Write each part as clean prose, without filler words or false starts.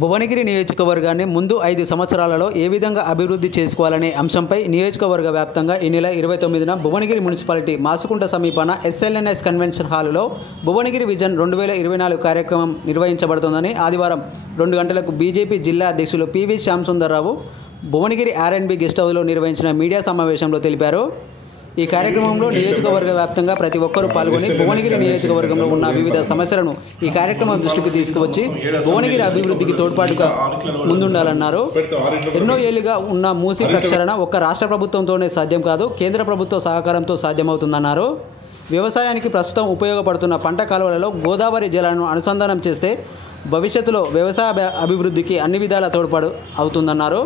భువనగిరి నియోజకవర్గాన్ని ముందు 5 సంవత్సరాలలో ఏ విధంగా అభివృద్ధి చేసుకోవాలనే అంశంపై నియోజకవర్గ వ్యాప్తంగా ఈ నెల 29న భువనగిరి మున్సిపాలిటీ మాసుకుంట సమీపాన ఎస్ఎల్ఎన్ఎస్ కన్వెన్షన్ హాలులో భువనగిరి విజన్ 2024 కార్యక్రమం నిర్వహించబడుతుందని ఆదివారం 2 గంటలకు బీజేపీ జిల్లా అధ్యక్షులు పివి శ్యాంసుందర్రావు భువనగిరి ఆర్ఎండ్బి గెస్ట్ హౌస్లో నిర్వహించిన మీడియా సమావేశంలో తెలిపారు. ఈ కార్యక్రమంలో నియోజకవర్గ వ్యాప్తంగా ప్రతి ఒక్కరూ పాల్గొని భువనగిరి నియోజకవర్గంలో ఉన్న వివిధ సమస్యలను ఈ కార్యక్రమం దృష్టికి తీసుకువచ్చి భువనగిరి అభివృద్ధికి తోడ్పాటుగా ముందుండాలన్నారు. ఎన్నో ఏళ్లుగా ఉన్న మూసీ ప్రక్షాళన ఒక్క రాష్ట్ర ప్రభుత్వంతోనే సాధ్యం కాదు, కేంద్ర ప్రభుత్వ సహకారంతో సాధ్యమవుతుందన్నారు. వ్యవసాయానికి ప్రస్తుతం ఉపయోగపడుతున్న పంట కాలువలలో గోదావరి జలాలను అనుసంధానం చేస్తే భవిష్యత్తులో వ్యవసాయ అభివృద్ధికి అన్ని విధాల తోడ్పాటు అవుతుందన్నారు.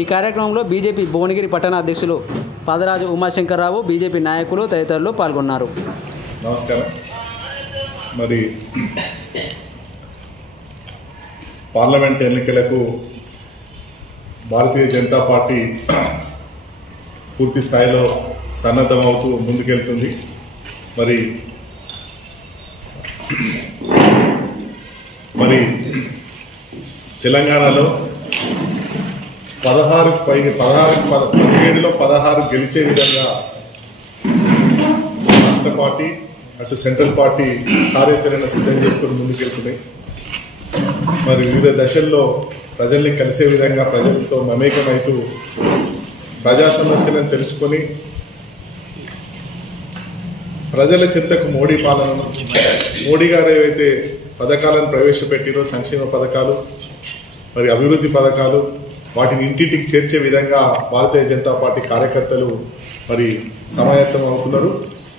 ఈ కార్యక్రమంలో బీజేపీ భువనగిరి పట్టణ అధ్యక్షులు పాదరాజు ఉమాశంకర్రావు, బీజేపీ నాయకులు తదితరులు పాల్గొన్నారు. నమస్కారం. మరి పార్లమెంట్ ఎన్నికలకు భారతీయ జనతా పార్టీ పూర్తి స్థాయిలో సన్నద్ధమవుతూ ముందుకెళ్తుంది. మరి తెలంగాణలో 17లో 16 గెలిచే విధంగా రాష్ట్ర పార్టీ అటు సెంట్రల్ పార్టీ కార్యాచరణ సిద్ధం చేసుకుని ముందుకెళ్తున్నాయి. మరి వివిధ దశల్లో ప్రజల్ని కలిసే విధంగా ప్రజలతో మమేకమైతూ ప్రజా సమస్యలను తెలుసుకొని ప్రజల చింతకు మోడీ గారు ఏవైతే పథకాలను ప్రవేశపెట్టిరో, సంక్షేమ పథకాలు మరి అభివృద్ధి పథకాలు, వాటిని ఇంటింటికి చేర్చే విధంగా భారతీయ జనతా పార్టీ కార్యకర్తలు మరి సమాయత్తం అవుతున్నారు.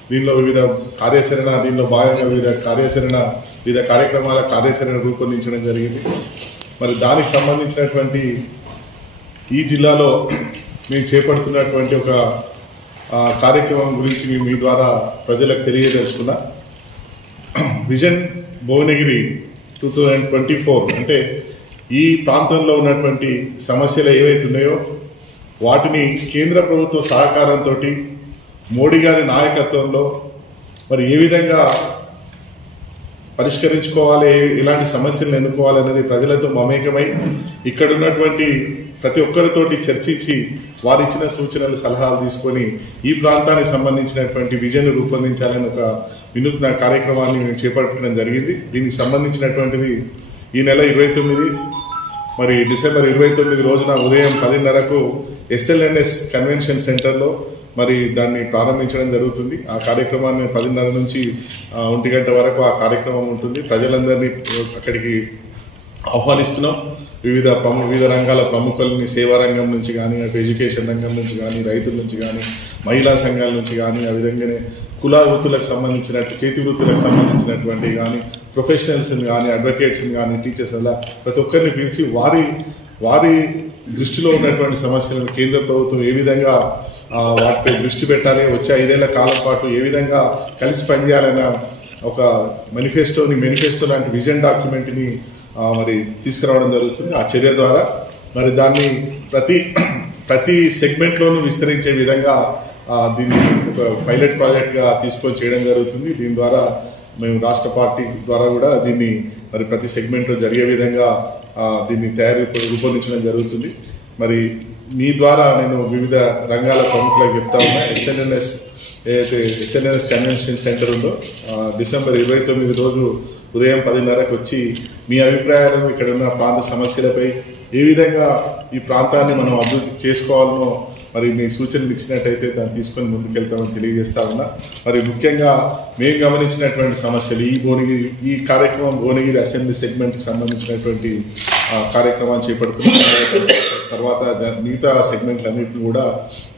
దీనిలో భాగంగా వివిధ కార్యక్రమాల కార్యాచరణ రూపొందించడం జరిగింది. మరి దానికి సంబంధించినటువంటి ఈ జిల్లాలో మేము చేపడుతున్నటువంటి ఒక కార్యక్రమం గురించి మీ ద్వారా ప్రజలకు తెలియదలుచుకున్నా. విజన్ భువనగిరి 2024 అంటే ఈ ప్రాంతంలో ఉన్నటువంటి సమస్యలు ఏవైతే ఉన్నాయో వాటిని కేంద్ర ప్రభుత్వ సహకారంతో మోడీ గారి నాయకత్వంలో మరి ఏ విధంగా పరిష్కరించుకోవాలి, ఎలాంటి సమస్యలను ఎన్నుకోవాలనేది ప్రజలతో మమేకమై ఇక్కడ ఉన్నటువంటి ప్రతి ఒక్కరితోటి చర్చించి వారిచ్చిన సూచనలు సలహాలు తీసుకొని ఈ ప్రాంతానికి సంబంధించినటువంటి విజన్ రూపొందించాలని ఒక వినూత్న కార్యక్రమాన్ని మేము చేపట్టడం జరిగింది. దీనికి సంబంధించినటువంటిది ఈ నెల 29 మరి డిసెంబర్ 29 రోజున ఉదయం 10:30కు ఎస్ఎల్ఎన్ఎస్ కన్వెన్షన్ సెంటర్లో మరి దాన్ని ప్రారంభించడం జరుగుతుంది. ఆ కార్యక్రమాన్ని 10:30 నుంచి 1 గంట వరకు ఆ కార్యక్రమం ఉంటుంది. ప్రజలందరినీ అక్కడికి ఆహ్వానిస్తున్నాం. వివిధ రంగాల ప్రముఖులని, సేవా రంగం నుంచి కానీ, అటు ఎడ్యుకేషన్ రంగం నుంచి కానీ, రైతుల నుంచి కానీ, మహిళా సంఘాల నుంచి కానీ, ఆ విధంగానే కుల వృత్తులకు సంబంధించినట్టు చేతి వృత్తులకు సంబంధించినటువంటి కానీ, ప్రొఫెషనల్స్ని కానీ, అడ్వకేట్స్ని కానీ, టీచర్స్ అలా ప్రతి ఒక్కరిని పిలిచి వారి దృష్టిలో ఉన్నటువంటి సమస్యలను కేంద్ర ప్రభుత్వం ఏ విధంగా వాటిపై దృష్టి పెట్టాలి, వచ్చే 5 ఏళ్ల కాలం పాటు ఏ విధంగా కలిసి పనిచేయాలన్న ఒక మేనిఫెస్టో లాంటి విజన్ డాక్యుమెంట్ని మరి తీసుకురావడం జరుగుతుంది. ఆ చర్య ద్వారా మరి దాన్ని ప్రతి సెగ్మెంట్లోనూ విస్తరించే విధంగా దీన్ని ఒక పైలట్ ప్రాజెక్ట్గా తీసుకొని చేయడం జరుగుతుంది. దీని ద్వారా మేము రాష్ట్ర పార్టీ ద్వారా కూడా దీన్ని మరి ప్రతి సెగ్మెంట్లో జరిగే విధంగా దీన్ని రూపొందించడం జరుగుతుంది. మరి మీ ద్వారా నేను వివిధ రంగాల ప్రముఖులకు చెప్తా ఉన్నా. ఎస్ఎల్ఎన్ఎస్ కన్వెన్షన్ సెంటర్ ఉందో డిసెంబర్ 29 రోజు ఉదయం 10:30కు వచ్చి మీ అభిప్రాయాలను, ఇక్కడ ఉన్న ప్రాంత సమస్యలపై ఏ విధంగా ఈ ప్రాంతాన్ని మనం అభివృద్ధి చేసుకోవాలనో మరి మీ సూచనలు ఇచ్చినట్టయితే దాన్ని తీసుకొని ముందుకెళ్తామని తెలియజేస్తా ఉన్నా. మరి ముఖ్యంగా మేము గమనించినటువంటి సమస్యలు ఈ కార్యక్రమం భువనగిరి అసెంబ్లీ సెగ్మెంట్కి సంబంధించినటువంటి కార్యక్రమాన్ని చేపడుతున్నాం. తర్వాత మిగతా సెగ్మెంట్లన్నింటినీ కూడా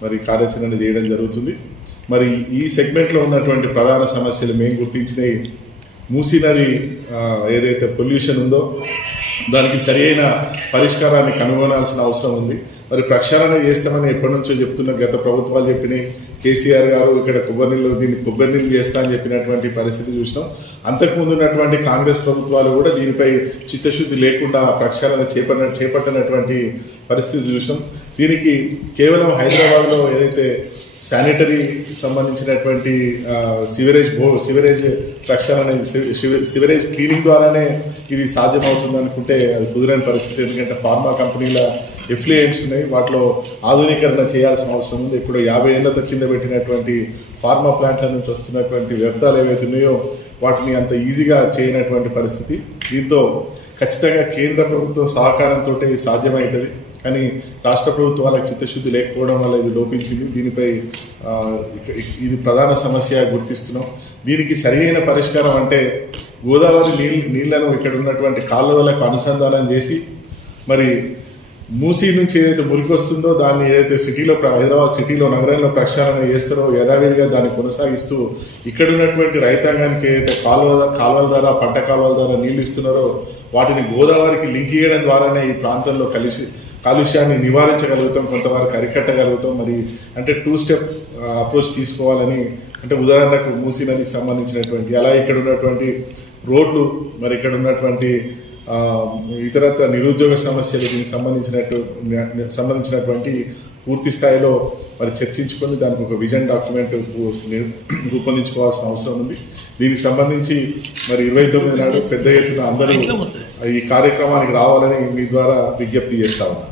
మరి కార్యాచరణ చేయడం జరుగుతుంది. మరి ఈ సెగ్మెంట్లో ఉన్నటువంటి ప్రధాన సమస్యలు మేము గుర్తించినవి, మూసీ నది ఏదైతే పొల్యూషన్ ఉందో దానికి సరి అయిన పరిష్కారాన్ని కనుగొనాల్సిన అవసరం ఉంది. మరి ప్రక్షాళన చేస్తామని ఎప్పటి నుంచో చెప్తున్న గత ప్రభుత్వాలు చెప్పినాయి. కేసీఆర్ గారు ఇక్కడ కొబ్బరి నీళ్ళు చేస్తా అని చెప్పినటువంటి పరిస్థితి చూసినాం. అంతకుముందు ఉన్నటువంటి కాంగ్రెస్ ప్రభుత్వాలు కూడా దీనిపై చిత్తశుద్ధి లేకుండా ప్రక్షాళన చేపట్టినటువంటి పరిస్థితి చూసినాం. దీనికి కేవలం హైదరాబాద్లో ఏదైతే శానిటరీ సంబంధించినటువంటి సివరేజ్ ప్రక్షాళన సివరేజ్ క్లీనింగ్ ద్వారానే ఇది సాధ్యమవుతుంది అనుకుంటే అది కుదరని పరిస్థితి. ఎందుకంటే ఫార్మా కంపెనీల ఎఫ్లియెంట్స్ ఉన్నాయి, వాటిలో ఆధునీకరణ చేయాల్సిన అవసరం ఉంది. ఇప్పుడు 50 ఏళ్లతో కింద పెట్టినటువంటి ఫార్మా ప్లాంట్ల నుంచి వస్తున్నటువంటి వ్యర్థాలు ఏవైతే ఉన్నాయో వాటిని అంత ఈజీగా చేయనటువంటి పరిస్థితి. దీంతో ఖచ్చితంగా కేంద్ర ప్రభుత్వం సహకారంతో ఇది సాధ్యమవుతుంది. కానీ రాష్ట్ర ప్రభుత్వాలకు చిత్తశుద్ధి లేకపోవడం వల్ల ఇది లోపించింది. దీనిపై ఇది ప్రధాన సమస్య గుర్తిస్తున్నాం. దీనికి సరైన పరిష్కారం అంటే గోదావరి నీళ్లను ఇక్కడ ఉన్నటువంటి కాలువలకు అనుసంధానం చేసి మరి మూసీ నుంచి ఏదైతే మురికి వస్తుందో దాన్ని ఏదైతే సిటీలో హైదరాబాద్ సిటీలో నగరంలో ప్రక్షాళన చేస్తారో యథావిధిగా దాన్ని కొనసాగిస్తూ ఇక్కడ ఉన్నటువంటి రైతాంగానికి ఏదైతే కాలువల ద్వారా పంట కాలువల ద్వారా నీళ్లు ఇస్తున్నారో వాటిని గోదావరికి లింక్ చేయడం ద్వారానే ఈ ప్రాంతంలో కాలుష్యాన్ని నివారించగలుగుతాం, కొంతవరకు అరికట్టగలుగుతాం. మరి అంటే 2 స్టెప్ అప్రోచ్ తీసుకోవాలని, అంటే ఉదాహరణకు మూసీ నదికి సంబంధించినటువంటి అలా ఇక్కడ ఉన్నటువంటి రోడ్లు, మరి ఇక్కడ ఉన్నటువంటి ఇతరత్ర నిరుద్యోగ సమస్యలు దీనికి సంబంధించినటువంటి పూర్తి స్థాయిలో మరి చర్చించుకొని దానికి ఒక విజన్ డాక్యుమెంట్ రూపొందించుకోవాల్సిన అవసరం ఉంది. దీనికి సంబంధించి మరి 29 నాడు పెద్ద ఎత్తున అందరూ ఈ కార్యక్రమానికి రావాలని మీ ద్వారా విజ్ఞప్తి చేస్తా ఉన్నాను.